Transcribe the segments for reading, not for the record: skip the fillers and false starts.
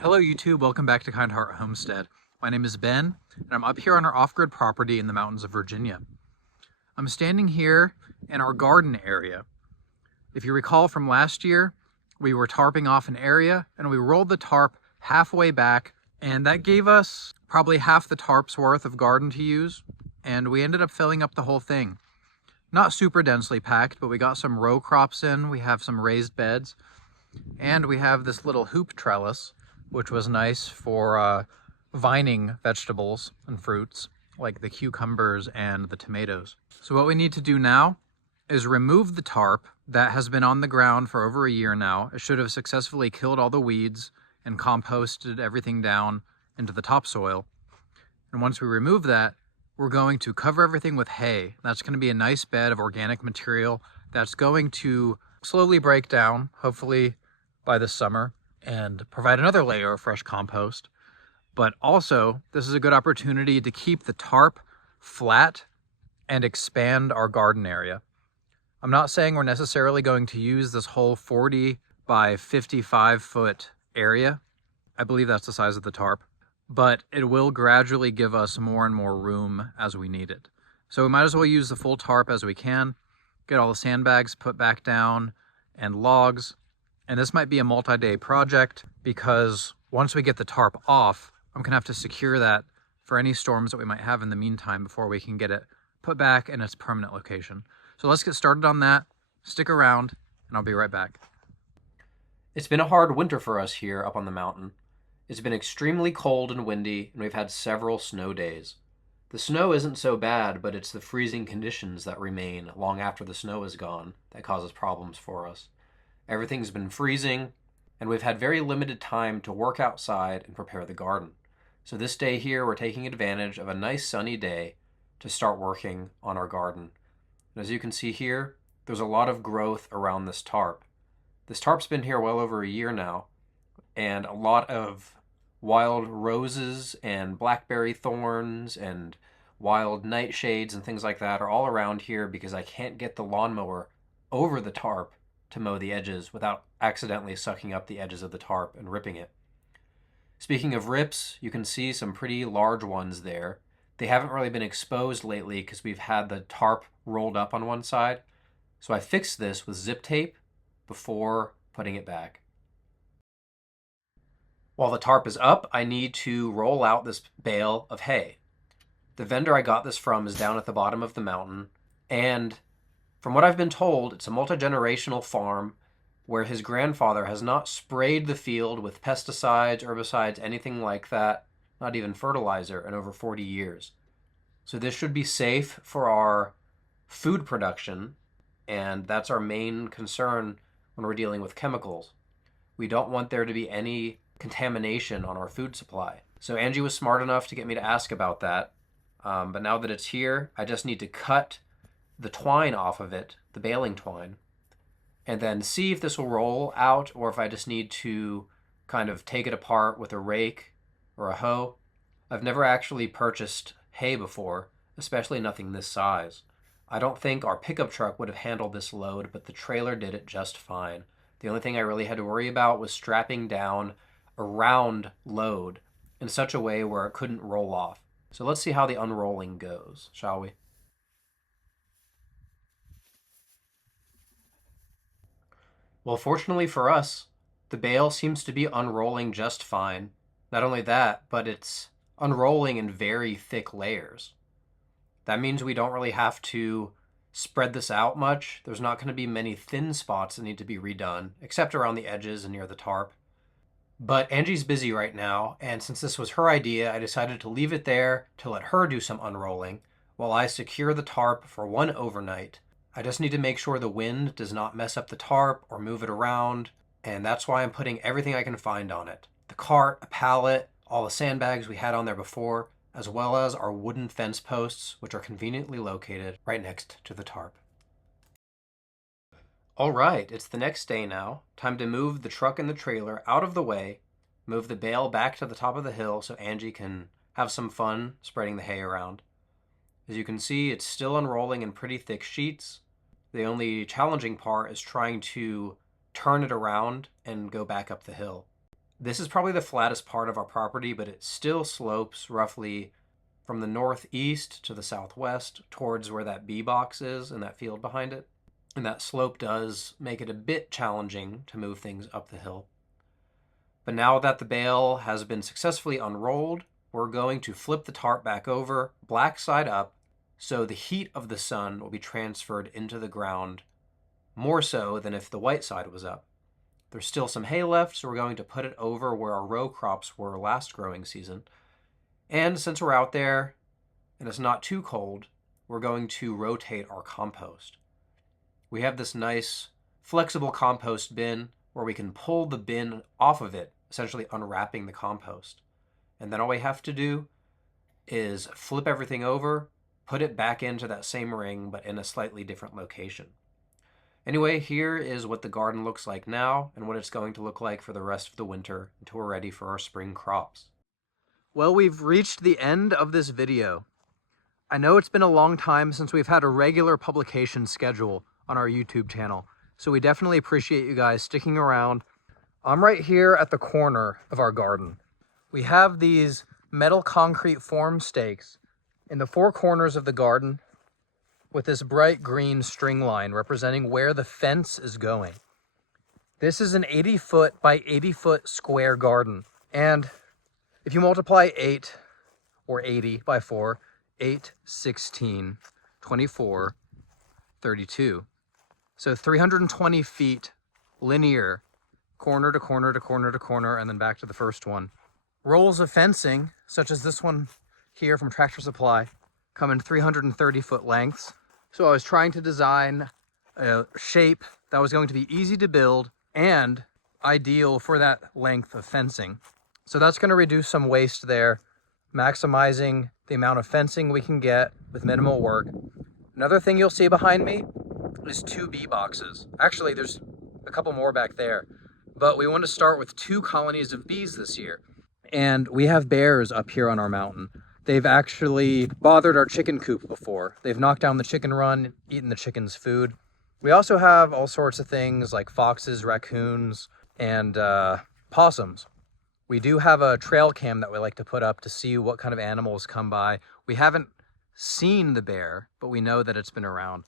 Hello YouTube, welcome back to Kind Heart Homestead. My name is Ben, and I'm up here on our off-grid property in the mountains of Virginia. I'm standing here in our garden area. If you recall from last year, we were tarping off an area and we rolled the tarp halfway back, and that gave us probably half the tarp's worth of garden to use, and we ended up filling up the whole thing. Not super densely packed, but we got some row crops in, we have some raised beds, and we have this little hoop trellis, which was nice for vining vegetables and fruits like the cucumbers and the tomatoes. So what we need to do now is remove the tarp that has been on the ground for over a year now. It should have successfully killed all the weeds and composted everything down into the topsoil. And once we remove that, we're going to cover everything with hay. That's going to be a nice bed of organic material that's going to slowly break down, hopefully by this summer, and provide another layer of fresh compost. But also, this is a good opportunity to keep the tarp flat and expand our garden area. I'm not saying we're necessarily going to use this whole 40 by 55 foot area. I believe that's the size of the tarp, but it will gradually give us more and more room as we need it. So we might as well use the full tarp as we can, get all the sandbags put back down and logs. And this might be a multi-day project because once we get the tarp off, I'm gonna have to secure that for any storms that we might have in the meantime before we can get it put back in its permanent location. So let's get started on that. Stick around and I'll be right back. It's been a hard winter for us here up on the mountain. It's been extremely cold and windy, and we've had several snow days. The snow isn't so bad, but it's the freezing conditions that remain long after the snow is gone that causes problems for us. Everything's been freezing, and we've had very limited time to work outside and prepare the garden. So this day here, we're taking advantage of a nice sunny day to start working on our garden. And as you can see here, there's a lot of growth around this tarp. This tarp's been here well over a year now, and a lot of wild roses and blackberry thorns and wild nightshades and things like that are all around here because I can't get the lawnmower over the tarp to mow the edges without accidentally sucking up the edges of the tarp and ripping it. Speaking of rips, you can see some pretty large ones there. They haven't really been exposed lately because we've had the tarp rolled up on one side. So I fixed this with zip tape before putting it back. While the tarp is up, I need to roll out this bale of hay. The vendor I got this from is down at the bottom of the mountain, and from what I've been told, it's a multi-generational farm where his grandfather has not sprayed the field with pesticides, herbicides, anything like that, not even fertilizer, in over 40 years. So this should be safe for our food production, and that's our main concern when we're dealing with chemicals. We don't want there to be any contamination on our food supply. So Angie was smart enough to get me to ask about that, but now that it's here, I just need to cut the twine off of it, the baling twine, and then see if this will roll out or if I just need to kind of take it apart with a rake or a hoe. I've never actually purchased hay before, especially nothing this size. I don't think our pickup truck would have handled this load, but the trailer did it just fine. The only thing I really had to worry about was strapping down a round load in such a way where it couldn't roll off. So let's see how the unrolling goes, shall we? Well, fortunately for us, the bale seems to be unrolling just fine. Not only that, but it's unrolling in very thick layers. That means we don't really have to spread this out much. There's not going to be many thin spots that need to be redone, except around the edges and near the tarp. But Angie's busy right now, and since this was her idea, I decided to leave it there to let her do some unrolling while I secure the tarp for one overnight. I just need to make sure the wind does not mess up the tarp or move it around, and that's why I'm putting everything I can find on it. The cart, a pallet, all the sandbags we had on there before, as well as our wooden fence posts, which are conveniently located right next to the tarp. All right, it's the next day now. Time to move the truck and the trailer out of the way, move the bale back to the top of the hill so Angie can have some fun spreading the hay around. As you can see, it's still unrolling in pretty thick sheets. The only challenging part is trying to turn it around and go back up the hill. This is probably the flattest part of our property, but it still slopes roughly from the northeast to the southwest towards where that bee box is and that field behind it. And that slope does make it a bit challenging to move things up the hill. But now that the bale has been successfully unrolled, we're going to flip the tarp back over, black side up, so the heat of the sun will be transferred into the ground more so than if the white side was up. There's still some hay left, so we're going to put it over where our row crops were last growing season. And since we're out there and it's not too cold, we're going to rotate our compost. We have this nice flexible compost bin where we can pull the bin off of it, essentially unwrapping the compost. And then all we have to do is flip everything over, put it back into that same ring, but in a slightly different location. Anyway, here is what the garden looks like now and what it's going to look like for the rest of the winter until we're ready for our spring crops. Well, we've reached the end of this video. I know it's been a long time since we've had a regular publication schedule on our YouTube channel, so we definitely appreciate you guys sticking around. I'm right here at the corner of our garden. We have these metal concrete form stakes in the four corners of the garden with this bright green string line representing where the fence is going. This is an 80-foot by 80-foot square garden. And if you multiply 8 or 80 by 4, 8, 16, 24, 32. So 320 feet linear, corner to corner to corner to corner, and then back to the first one. Rolls of fencing, such as this one here from Tractor Supply, come in 330-foot lengths. So I was trying to design a shape that was going to be easy to build and ideal for that length of fencing. So that's going to reduce some waste there, maximizing the amount of fencing we can get with minimal work. Another thing you'll see behind me is 2 bee boxes. Actually, there's a couple more back there, but we want to start with 2 colonies of bees this year. And we have bears up here on our mountain. They've actually bothered our chicken coop before. They've knocked down the chicken run, eaten the chicken's food. We also have all sorts of things like foxes, raccoons, and possums. We do have a trail cam that we like to put up to see what kind of animals come by. We haven't seen the bear, but we know that it's been around.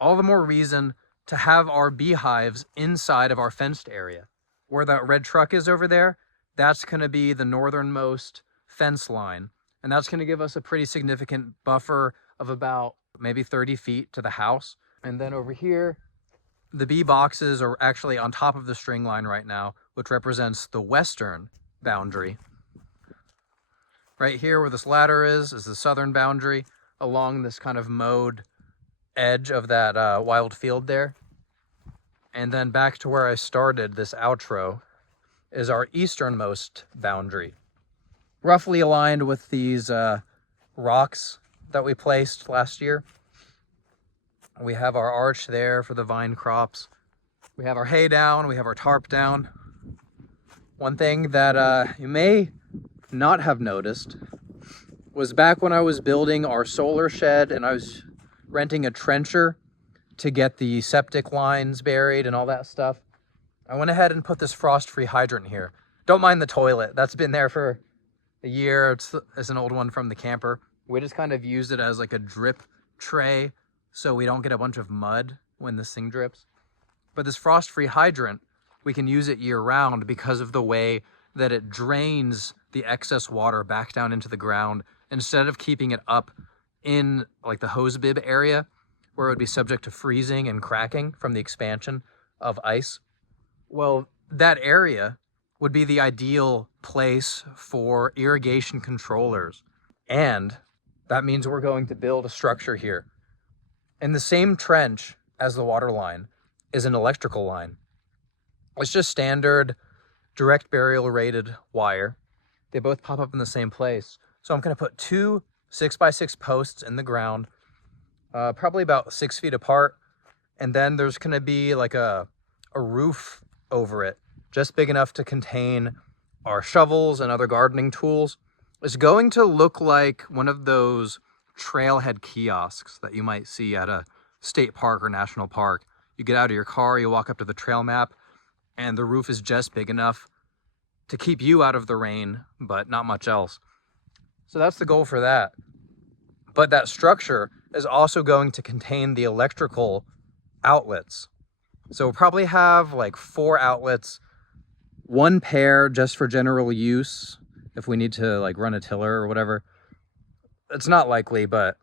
All the more reason to have our beehives inside of our fenced area. Where that red truck is over there, that's going to be the northernmost fence line. And that's going to give us a pretty significant buffer of about maybe 30 feet to the house. And then over here, the bee boxes are actually on top of the string line right now, which represents the western boundary. Right here where this ladder is the southern boundary along this kind of mowed edge of that wild field there. And then back to where I started this outro is our easternmost boundary. Roughly aligned with these rocks that we placed last year. We have our arch there for the vine crops. We have our hay down, we have our tarp down. One thing that you may not have noticed was back when I was building our solar shed and I was renting a trencher to get the septic lines buried and all that stuff, I went ahead and put this frost-free hydrant here. Don't mind the toilet, that's been there for a year. It's an old one from the camper. We just kind of used it as like a drip tray so we don't get a bunch of mud when this thing drips. But this frost-free hydrant, we can use it year-round because of the way that it drains the excess water back down into the ground instead of keeping it up in like the hose bib area where it would be subject to freezing and cracking from the expansion of ice. Well, that area would be the ideal place for irrigation controllers. And that means we're going to build a structure here. In the same trench as the water line is an electrical line. It's just standard direct burial rated wire. They both pop up in the same place. So I'm going to put 2 6x6 posts in the ground, probably about 6 feet apart. And then there's going to be like a roof over it, just big enough to contain our shovels and other gardening tools. It's going to look like one of those trailhead kiosks that you might see at a state park or national park. You get out of your car, you walk up to the trail map, and the roof is just big enough to keep you out of the rain, but not much else. So that's the goal for that. But that structure is also going to contain the electrical outlets. So we'll probably have like 4 outlets, 1 pair just for general use if we need to like run a tiller or whatever. It's not likely, but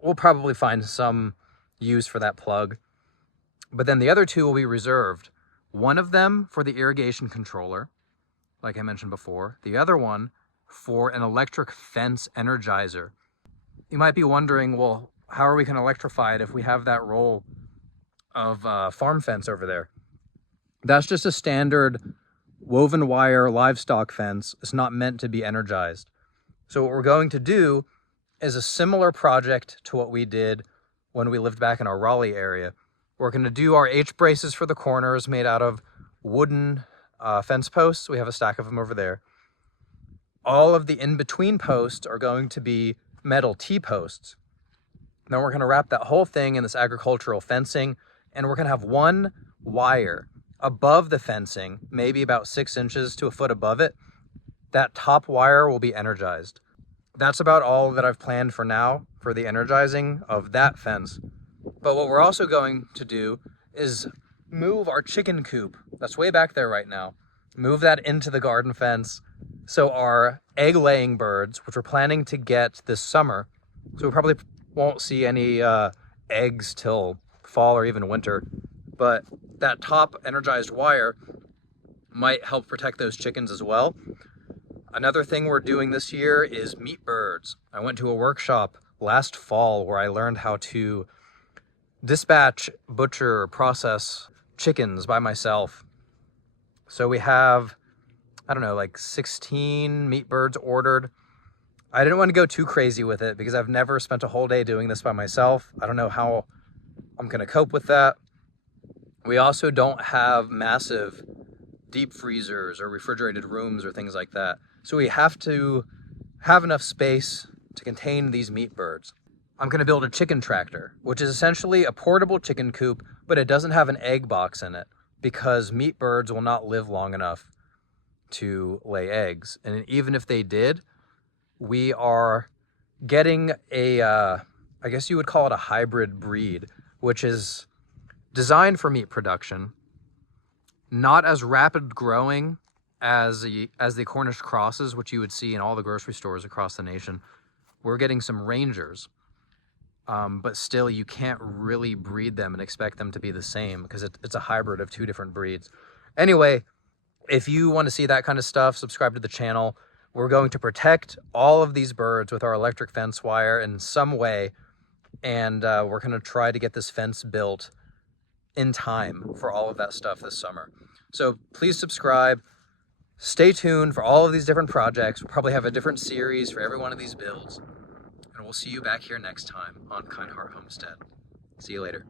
we'll probably find some use for that plug. But then the other 2 will be reserved. One of them for the irrigation controller, like I mentioned before. The other one for an electric fence energizer. You might be wondering, well, how are we going to electrify it if we have that roll of farm fence over there? That's just a standard woven wire livestock fence. It's not meant to be energized. So what we're going to do is a similar project to what we did when we lived back in our Raleigh area. We're going to do our H-braces for the corners made out of wooden fence posts. We have a stack of them over there. All of the in-between posts are going to be metal T-posts. Then we're going to wrap that whole thing in this agricultural fencing, and we're going to have 1 wire above the fencing, maybe about 6 inches to a foot above it. That top wire will be energized. That's about all that I've planned for now for the energizing of that fence. But what we're also going to do is move our chicken coop that's way back there right now, move that into the garden fence. So our egg-laying birds, which we're planning to get this summer, so we probably won't see any eggs till fall or even winter, but that top energized wire might help protect those chickens as well. Another thing we're doing this year is meat birds. I went to a workshop last fall where I learned how to dispatch, butcher, process chickens by myself. So we have, I don't know, like 16 meat birds ordered. I didn't want to go too crazy with it because I've never spent a whole day doing this by myself. I don't know how I'm going to cope with that. We also don't have massive deep freezers or refrigerated rooms or things like that. So we have to have enough space to contain these meat birds. I'm going to build a chicken tractor, which is essentially a portable chicken coop, but it doesn't have an egg box in it because meat birds will not live long enough to lay eggs. And even if they did, we are getting a, I guess you would call it a hybrid breed, which is designed for meat production, not as rapid growing as the Cornish crosses, which you would see in all the grocery stores across the nation. We're getting some Rangers, but still you can't really breed them and expect them to be the same because it's a hybrid of 2 different breeds. Anyway, if you want to see that kind of stuff, subscribe to the channel. We're going to protect all of these birds with our electric fence wire in some way, and we're going to try to get this fence built in time for all of that stuff this summer. So please subscribe. Stay tuned for all of these different projects. We'll probably have a different series for every one of these builds. And we'll see you back here next time on Kind Heart Homestead. See you later.